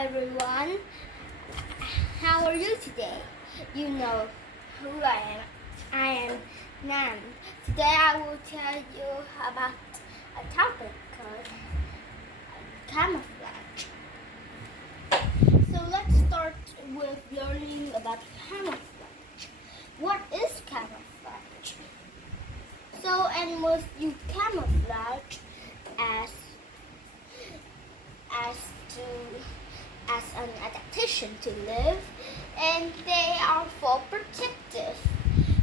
everyone, how are you today? You know who I am. I am Nan. Today I will tell you about a topic called camouflage. So let's start with learning about camouflage. What is camouflage? So animals use camouflage as as an adaptation to live, and they are for protective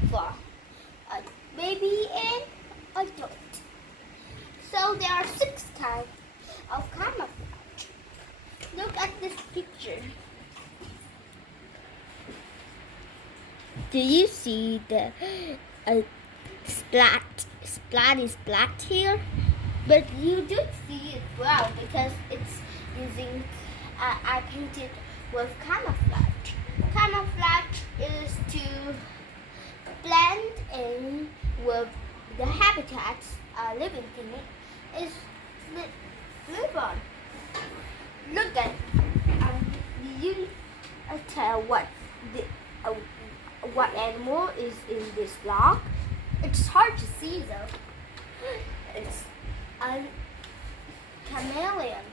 for a baby and adult. So there are 6 types of camouflage. Look at this picture. Do you see the splat is black here? But you do see it well because it's using, I painted with camouflage. Camouflage is to blend in with the habitats a living thing is live on. Look at, do you tell what animal is in this log? It's hard to see though. It's a chameleon.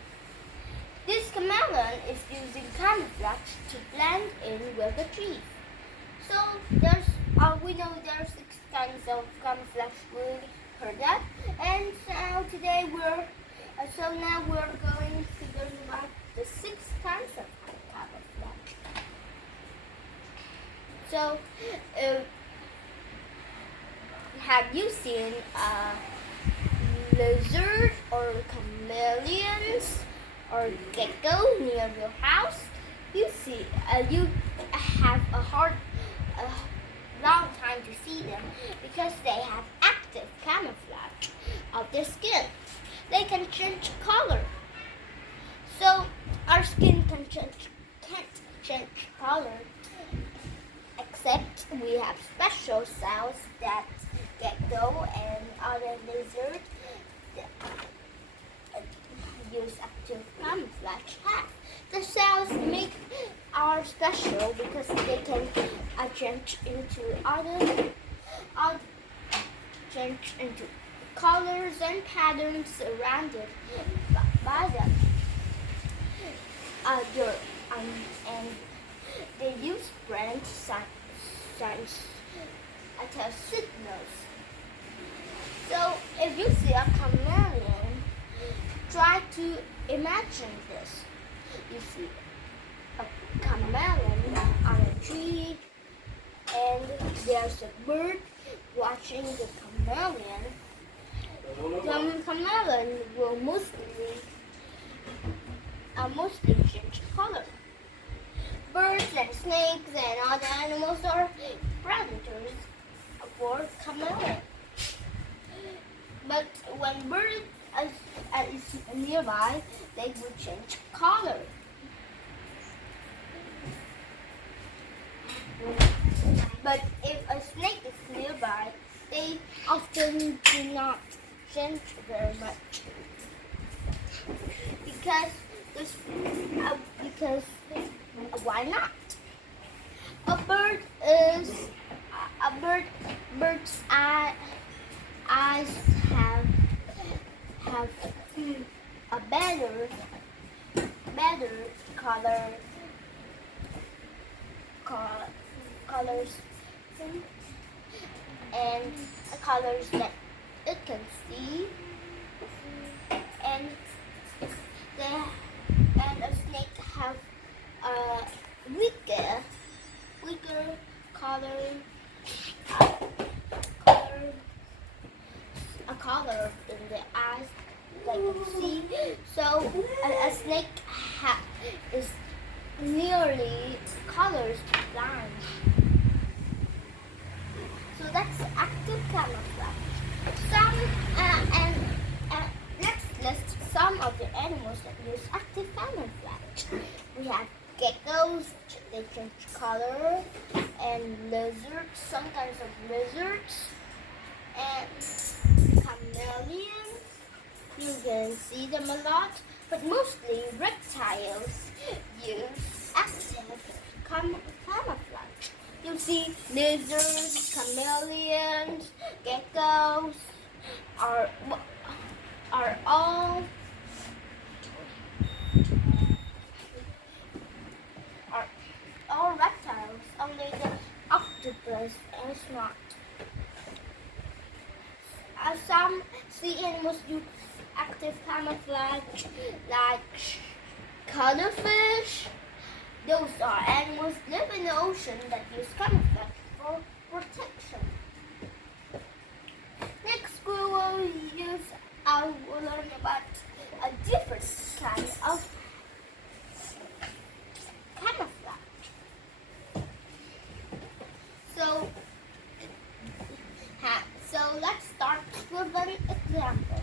This chameleon is using camouflage to blend in with the trees. So we know there's 6 kinds of camouflage. We heard that, and now today now we're going to learn about the 6 kinds of camouflage. So, have you seen lizards or chameleons or gecko near your house? You have a long time to see them because they have active camouflage of their skin. They can change color. So our skin can't change color, except we have special cells that gecko and other lizards use active camouflage have. The cells are special because they can change into colors and patterns surrounded by them. And they use brain science as signals. So if you see a chameleon, try to imagine this. You see a chameleon on a tree, and there's a bird watching the chameleon. The chameleon will mostly change color. Birds and snakes and other animals are predators for chameleon. But when bird is nearby, they will change color. But if a snake is nearby, they often do not change very much because why not? Bird's eyes have a better colors and colors that it can see, and a snake have a weaker color in the eyes they can see. So a snake is nearly colors blind. So that's active camouflage. Let's list some of the animals that use active camouflage. We have geckos, they change color, and lizards, some kinds of lizards, and chameleons, You can see them a lot, but mostly reptiles use active camouflage. You see lizards, chameleons, geckos are are all are all reptiles. Only the octopus is not. Some sea animals use active camouflage, like cuttlefish. Those are animals live in the ocean that use camouflage for protection. Next, we will learn about a different kind of camouflage. So let's start with an example.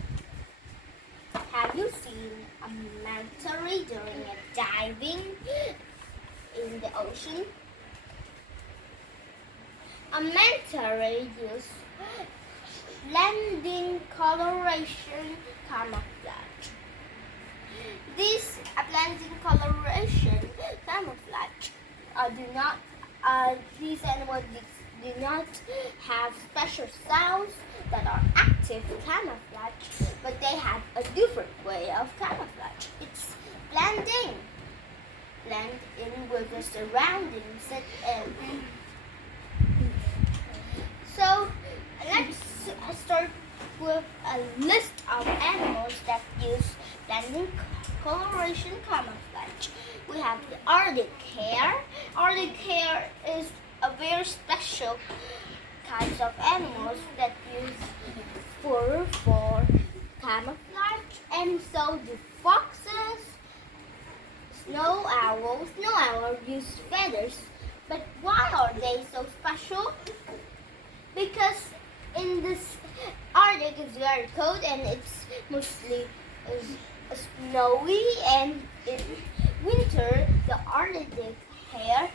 Have you seen a manta ray during a diving in the ocean? A manta ray uses blending coloration camouflage. This blending coloration camouflage these animals do not have special cells that are active camouflage, but they have a different way of camouflage. It's blending. Blend in with the surroundings. So let's start with a list of animals that use blending coloration camouflage. We have the Arctic hare. Arctic hare is a very special kinds of animals that use fur for camouflage, and so do foxes, snow owls. Snow owls use feathers, but why are they so special? Because in this Arctic is very cold and it's mostly snowy, and in winter the Arctic hare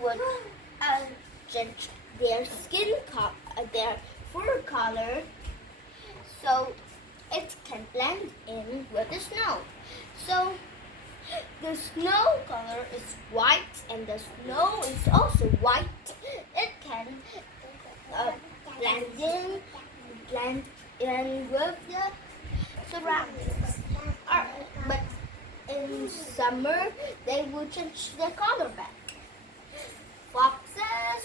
would change their their fur color, so it can blend in with the snow. So the snow color is white, and the snow is also white. It can blend in with the surroundings. But in summer, they will change their color back. Foxes,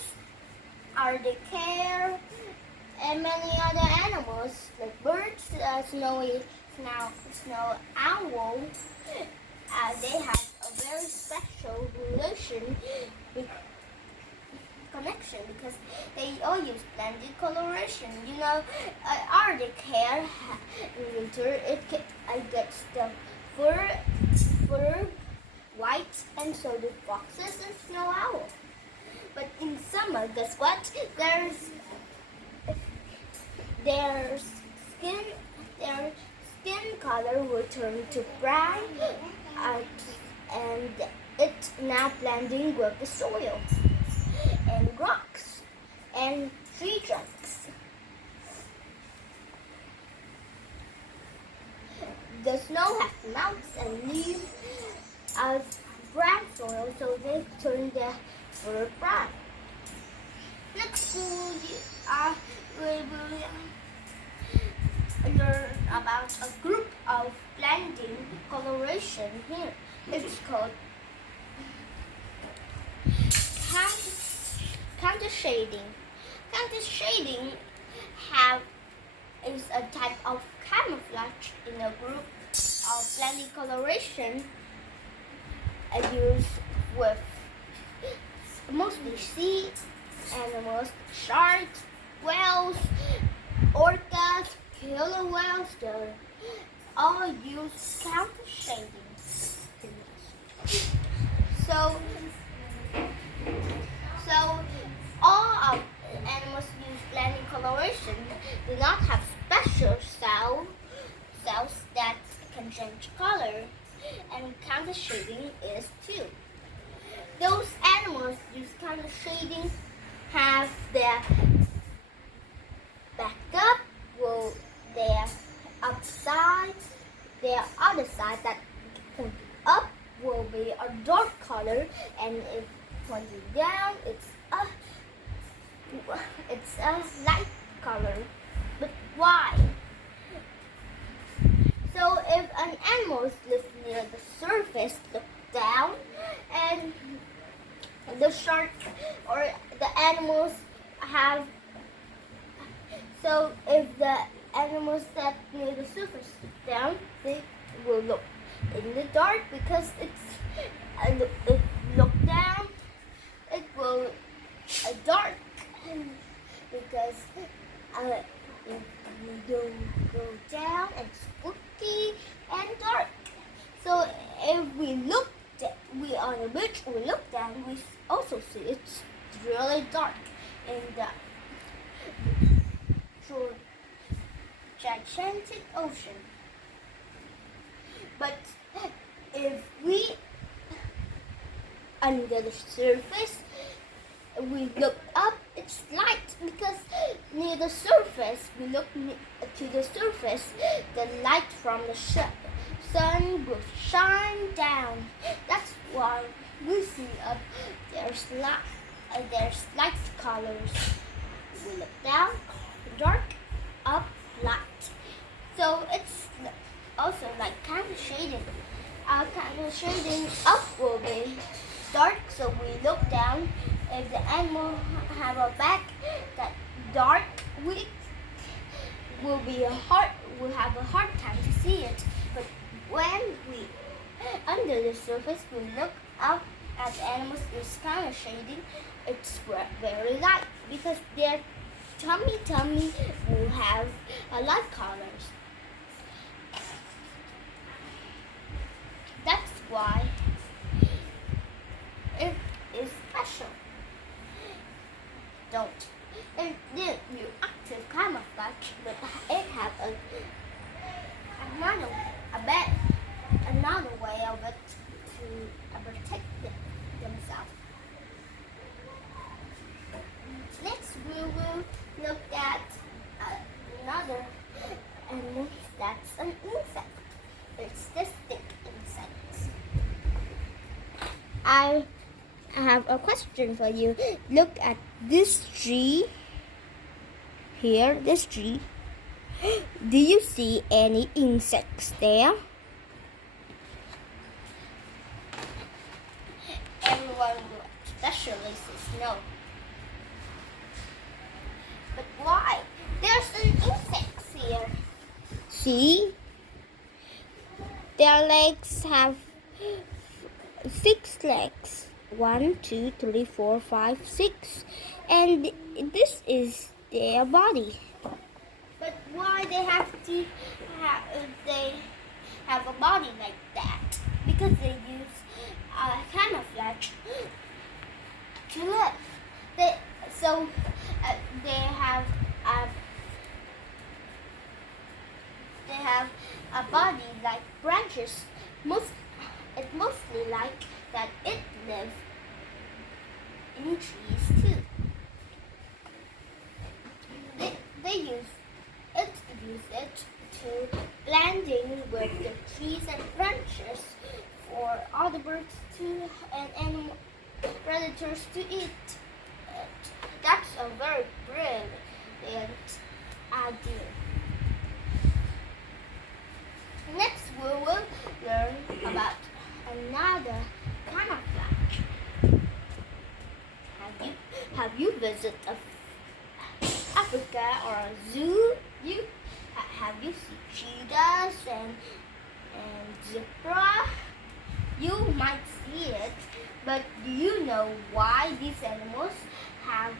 Arctic hare, and many other animals like birds, snow owl. They have a very special connection because they all use blended coloration. You know, Arctic hare in winter it gets the fur white, and so do foxes and snow owl. But in summer, guess what? Their skin color will turn to brown, and it's now blending with the soil and rocks and tree trunks. The snow has melted and leaves as brown soil, so they turn their fur brown. Next, we will learn about a group of blending coloration here. It's called counter shading. Counter shading is a type of camouflage in a group of blending coloration used with mostly sea animals, sharks, whales, orcas, killer whales. They all use counter shading. So all of animals use blending coloration do not have special cells that can change color, and counter shading is too. Those animals use counter shading have their backup. Well, their upside, their other side that pointing up will be a dark color, and if pointing down, it's a light color. But why? So if an animal lives near the surface, look down, and the shark or the animals have. So if the animals that near the surface look down, they will look in the dark because if look down, it will dark because if we don't go down and spooky and dark. So if we on the beach, we look down, we also see it's really dark in the gigantic ocean. But if we under the surface, we look up, it's light because near the surface, we look to the surface, the light from the sun will shine down. That's why we see up there's light colors. We look down, dark, up, light. So it's also like kind of shading. Kind of shading up will be dark, so we look down. If the animal have a back that dark, we will have a hard time to see it. But when we under the surface, we look up at the animals. It's kind of shading. It's very light because their tummy will have light colors. That's why it is special. It did active camouflage, but it have another way of it to protect themselves. Next, we will look at another animal that's an insect. It's the stick insects. I have a question for you. Look at this tree here, this tree. Do you see any insects there? Everyone will especially says no. But why? There's an insect here. See? Their legs have 6 legs. 1, 2, 3, 4, 5, 6. And this is their body. But why they have a body like that? Because they use camouflage to live. They have a body like branches. It's mostly like that it lives in trees too. They use it to blending with the trees and branches for all the birds and animal predators to eat it. That's a very brilliant idea. Next, we will learn about another camouflage. Have you visited Africa or a zoo? Have you seen cheetahs and zebra? You might see it, but do you know why these animals have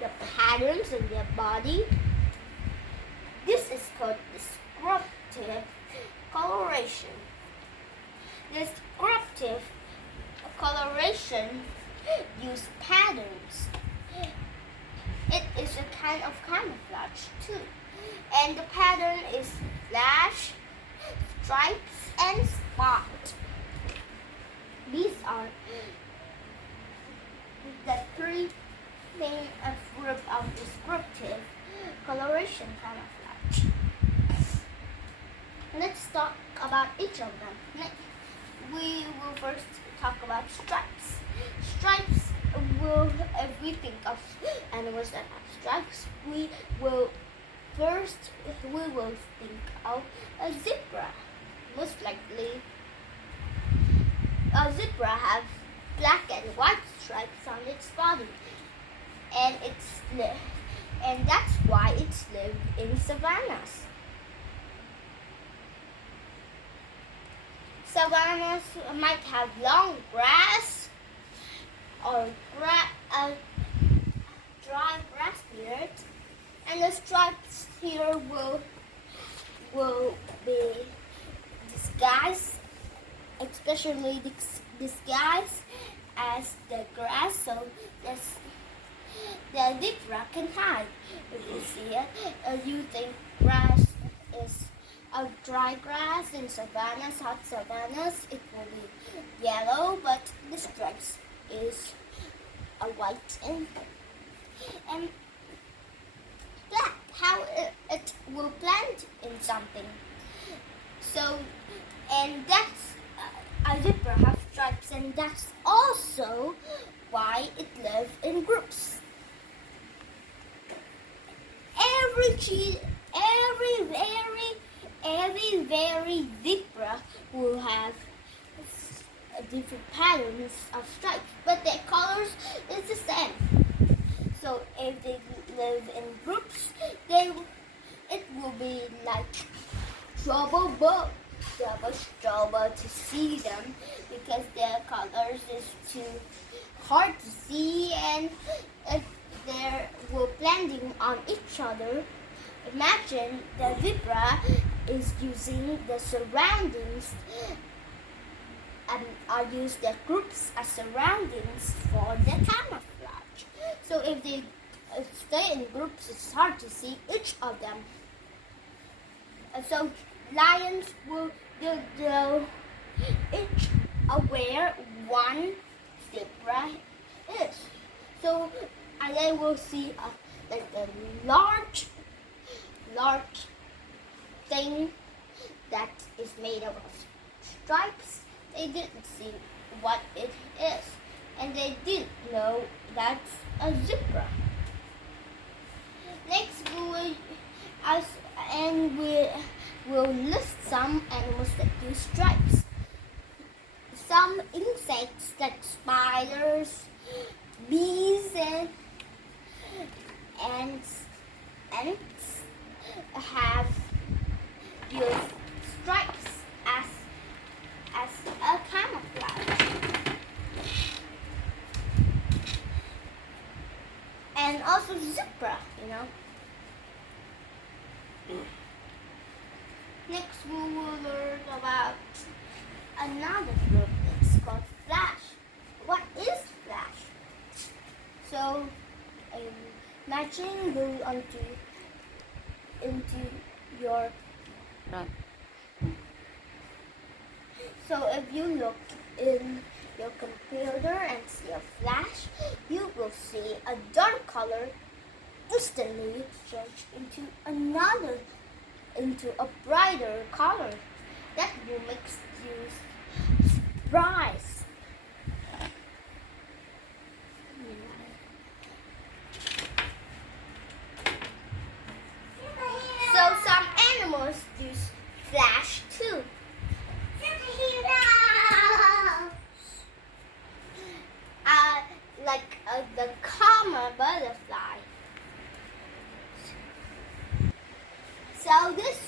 the patterns in their body? This is called descriptive coloration. Descriptive coloration use patterns. It is a kind of camouflage too. And the pattern is flash, stripes, and spot. These are the 3 main group of descriptive coloration camouflage. talk about each of them. We will first talk about stripes. Stripes will, if we think of animals that have stripes, we will think of a zebra. Most likely, a zebra have black and white stripes on its body, and that's why it's live in savannas. Savannas might have long grass or dry grass here, and the stripes here will be disguised, especially disguised as the grass, so the zebra can hide. If you see it, you think grass is a dry grass in savannas, hot savannas, it will be yellow, but the stripes is a white and black. How it will blend in something. So, and that's a zebra have stripes, and that's also why it lives in groups. Every zebra will have different patterns of stripes, but their colors is the same. So if they live in groups, it will be like trouble to see them, because their colors is too hard to see, and they will blending on each other. Imagine the zebra is using the surroundings and use the groups as surroundings for the camouflage. So if they stay in groups, it's hard to see each of them. So lions will each aware one zebra is. So they will see like a large thing that is made up of stripes. They didn't see what it is, and they didn't know that's a zebra. Next, we will list some animals that use stripes. Some insects like spiders, bees, and ants have used stripes as a camouflage. And also zebra, Next we will learn about another group. It's called flash. What is flash? So imagine go into your Right. So if you look in your computer and see a flash, you will see a dark color instantly change into a brighter color. That will make you surprised. So some animals use flash too. Like the common butterfly. So this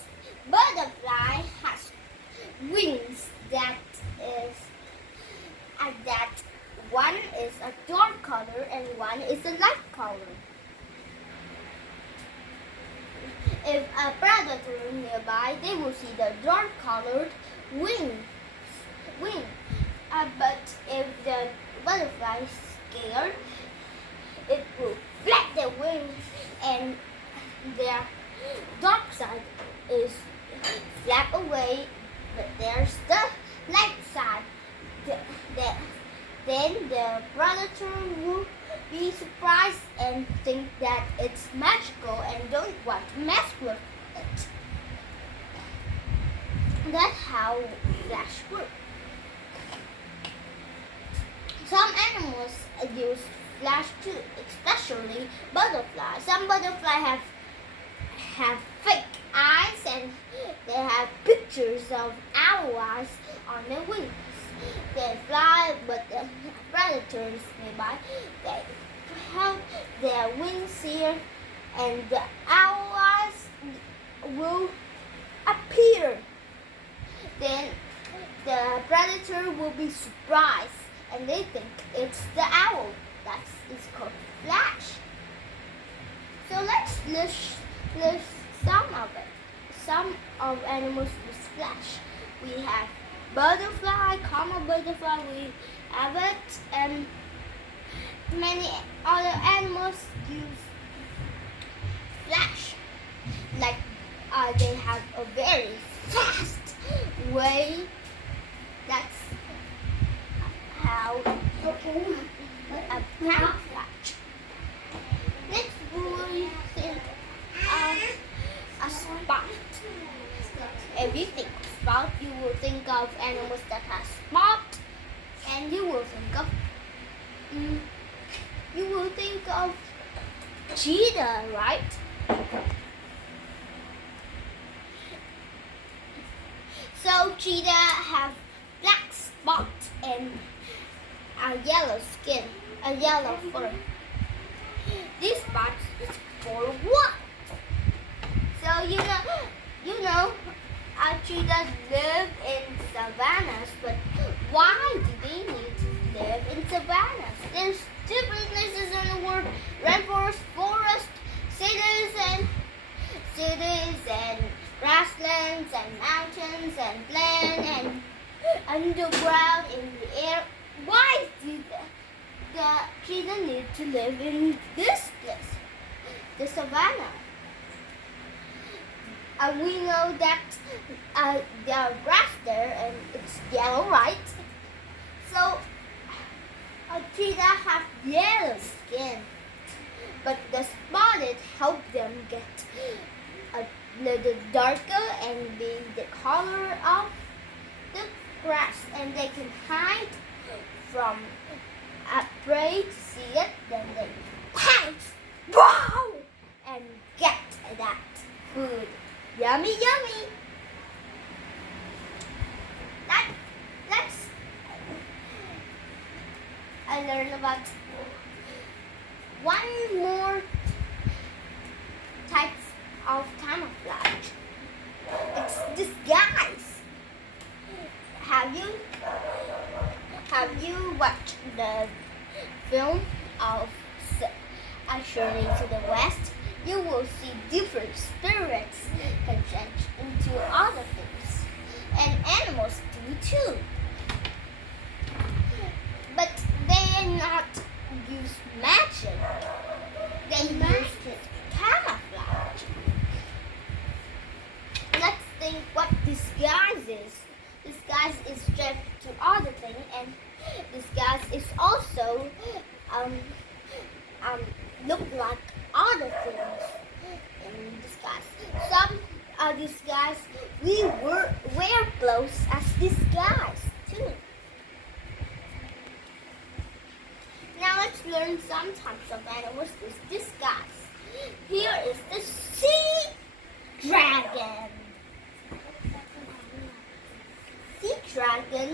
butterfly has wings that one is a dark color and one is a light color. If a predator nearby, they will see the dark colored wing. But if the butterfly is scared, it will flap their wings, and their dark side is flap away, but there's the light side. Then the predator will be surprised and think that it's magical and don't want to mess with it. The how flash works. Some animals use flash too, especially butterflies. Some butterflies have fake eyes and they have pictures of owl eyes on their wings. They fly, but the predators nearby, they have their wings here, and the owl eyes will appear. Then the predator will be surprised and they think it's the owl. That is called flash. So let's list some of it. Some of animals with flash. We have butterfly, common butterfly, we have it, and many other animals use flash. Like they have a very fast way. That's how a camouflage. Next we will think of a spot. If you think of spot, you will think of animals that have spot, and you will think of cheetah, right? So cheetah have black spot and a yellow skin, a yellow fur. These spots is for what? So you know, cheetahs live in savannas, but why do they need to live in savannas? There's different places in the world: rainforest, forest, cities and grasslands and mountains and land and underground in the air. Why do the cheetah need to live in this place, the savannah? We know that there are grass there and it's yellow, right? So cheetah have yellow skin, but the spotted help them get a little darker and be the color of the grass, and they can hide from a prey to see it. Then they pounce, wow, and get that food. Yummy, yummy. Let's I learned about one more types of camouflage. It's disguise. Have you watched the film of A Journey to the West? You will see different spirits can change into other things, and animals do too. But they not use magic. They use camouflage. Let's think what disguise is. Disguise is just to other thing, and disguise is also look like other things in disguise. Some disguise we wear clothes as disguise too. Now let's learn some types of animals with disguise. Here is the sea dragon. Sea dragon,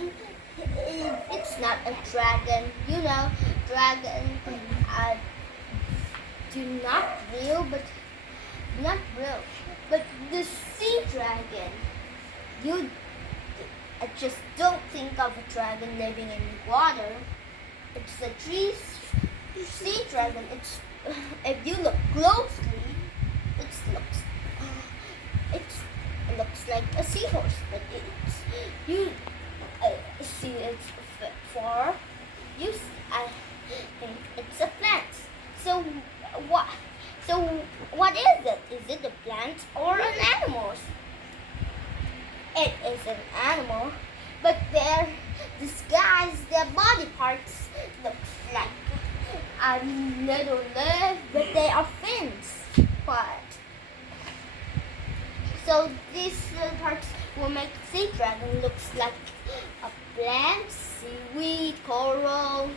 it's not a dragon. You know, dragon not real. But the sea dragon, I just don't think of a dragon living in water. It's a sea dragon. If you look closely, it looks like a seahorse, but you see its fur. I think it's a plant. So what is it? Is it a plant or an animal? It is an animal, but their disguise, their body parts look like a little leg, but they are fins. But So these parts will make sea dragon looks like a plant, seaweed, coral.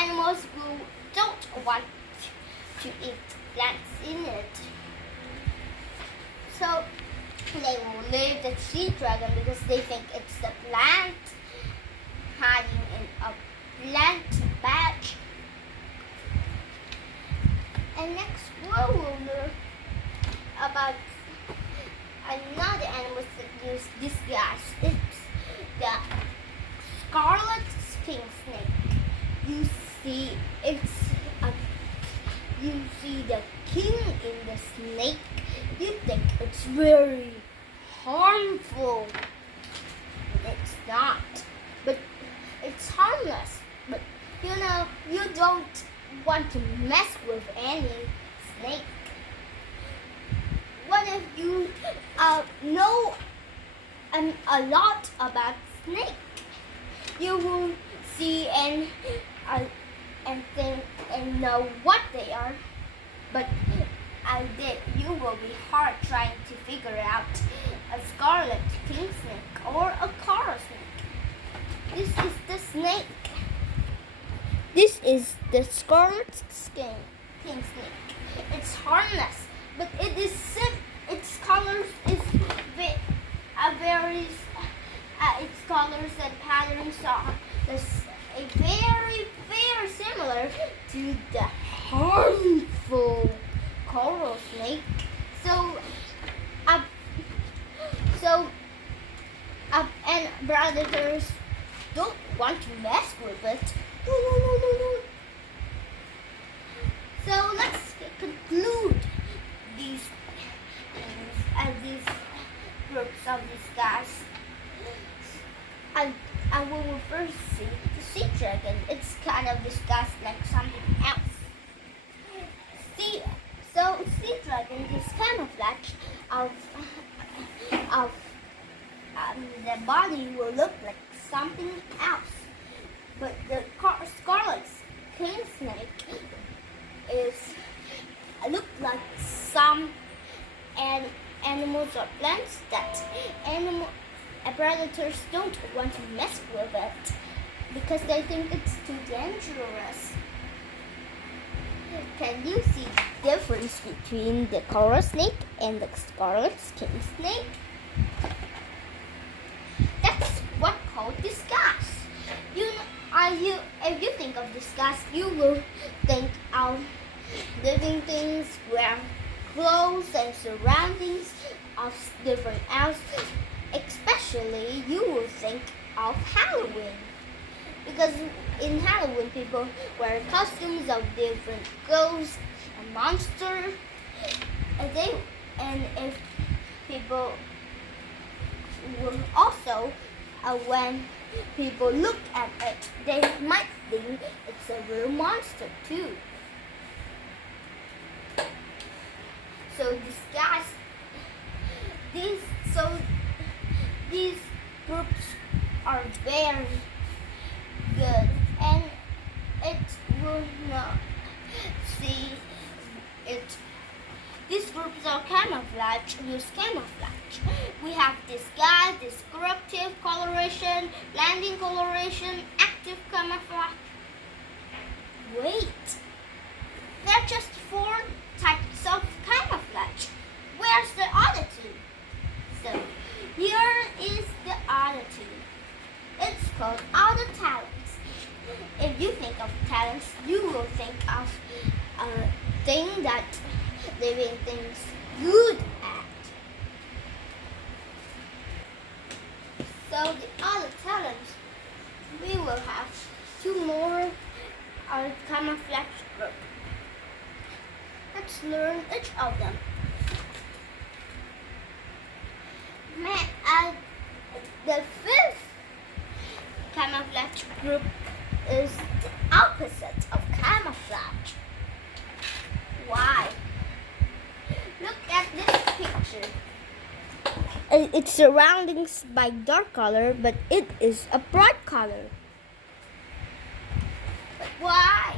Animals who don't want to eat plants in it. So they will leave the sea dragon because they think it's the plant hiding in a plant patch. And next we will learn about another animal that use disguise. It's the scarlet king snake. You see the king in the snake. You think it's very harmful. It's not. But it's harmless. But you don't want to mess with any snake. What if you know a lot about snake? You will see and think and know what they are, but you will be hard trying to figure out a scarlet king snake or a coral snake. This is the snake. This is the scarlet king snake. It's harmless, but its colors is its colors and patterns are very similar to the harmful coral snake. And predators don't want to mess with it. No. So let's conclude these groups of these guys. I will first see the sea dragon. It's kind of disguised like something else. Sea dragon is camouflage of the body will look like something else. But the scarlet king snake look like some animals or plants that predators don't want to mess with it because they think it's too dangerous. Can you see the difference between the coral snake and the scarlet king snake? That's what called disguise. If you think of disguise, you will think of living things, wear clothes and surroundings of different else. Especially, you will think of Halloween. Because in Halloween, people wear costumes of different ghosts and monsters. And if people will also, when people look at it, they might think it's a real monster too. So these groups are very good, and it will not see it. These groups are use camouflage. We have disguise, descriptive coloration, blending coloration, active camouflage. Wait, there are just 4 types of camouflage. Where's the other 2? So here is the other 2. It's called other talents. If you think of talents, you will think of a thing that living things good at. So the other talents, we will have 2 more camouflage group. Let's learn each of them. The 5th camouflage group is the opposite of camouflage. Why? Look at this picture. Its surroundings by dark color, but it is a bright color. But why?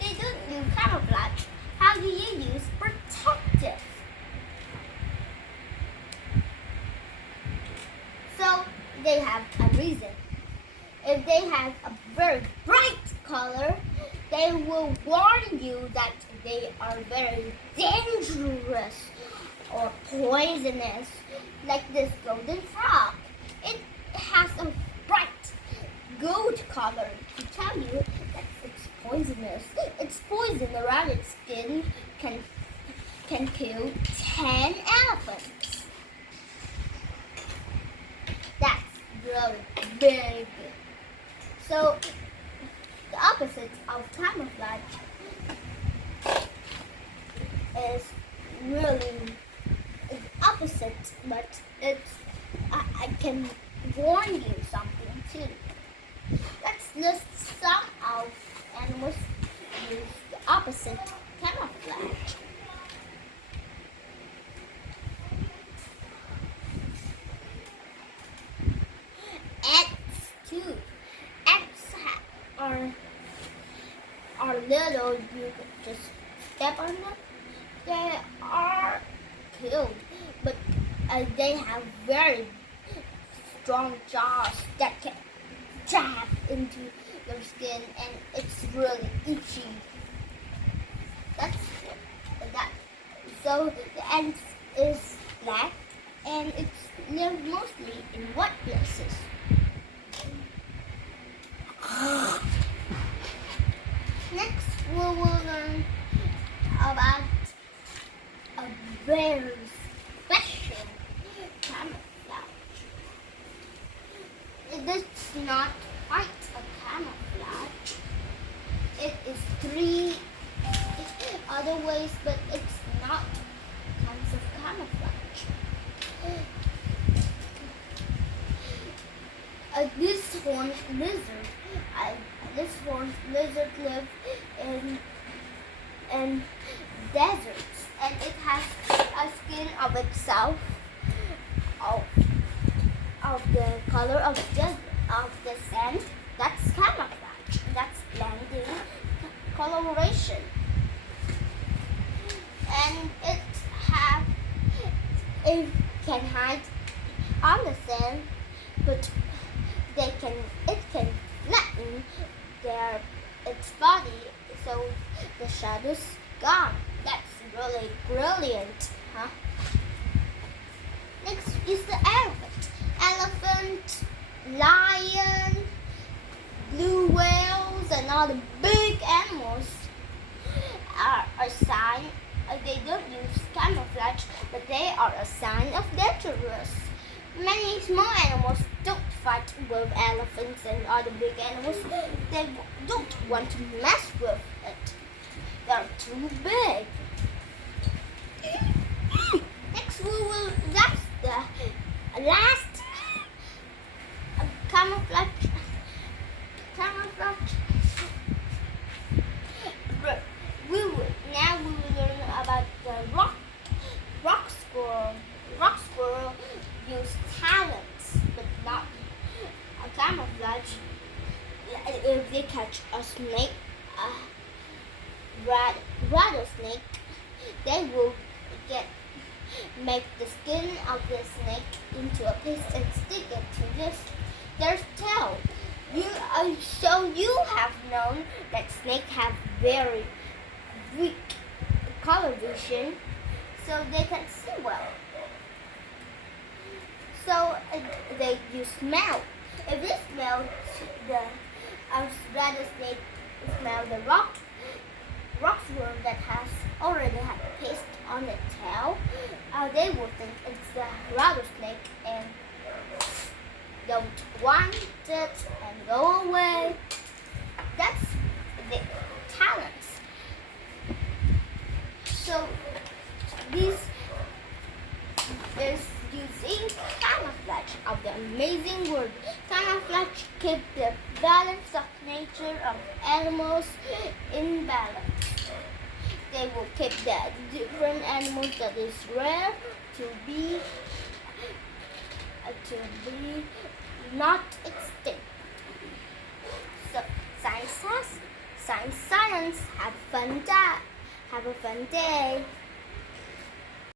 They don't use camouflage. How do you use protective? So they have a reason. If they have a very bright color, they will warn you that they are very dangerous or poisonous, like this golden frog. It has a bright gold color to tell you that it's poisonous. Its poison around its skin can kill 10 elephants. That's really big. So the opposite of camouflage is really opposite, but I can warn you something too. Let's list some of animals use the opposite camouflage. Ants too. Ants are little. You can just step on them. They are killed, but they have very strong jaws that can jab into your skin, and it's really itchy. That's that. So the ant is black, and it's live mostly in wet places. Next, we will learn about a very special camouflage. It is not quite a camouflage. It is 3 other ways, but it's not kinds of camouflage. This horned lizard live in deserts, and it has a skin of itself of the color of the sand. That's camouflage. That's blending coloration, and it can hide on the sand, but it can flatten its body so the shadow's gone. That's really brilliant, huh? Next is the elephant. Elephant, lion, blue whales, and all the big animals are a sign. They don't use camouflage, but they are a sign of dangerous. Many small animals don't fight with elephants and other big animals. They don't want to mess with it. They're too big. Next, that's the last camouflage. Now we will learn about the rock squirrel. Rock squirrel use talents, but not a camouflage. If they catch a snake, rattlesnake, they will make the skin of the snake into a paste and stick it to their tail. So you have known that snakes have very weak color vision, so they can see well. So they use smell. If they smell the rattlesnake, smell the rock squirrel that has already had paste on the tail, they will think it's the rattlesnake and don't want it and go away. That's the talents. So this is using camouflage of the amazing word. Camouflage keeps the balance of nature of animals in balance. They will keep the different animals that is rare to be not extinct. So science. Have a fun day.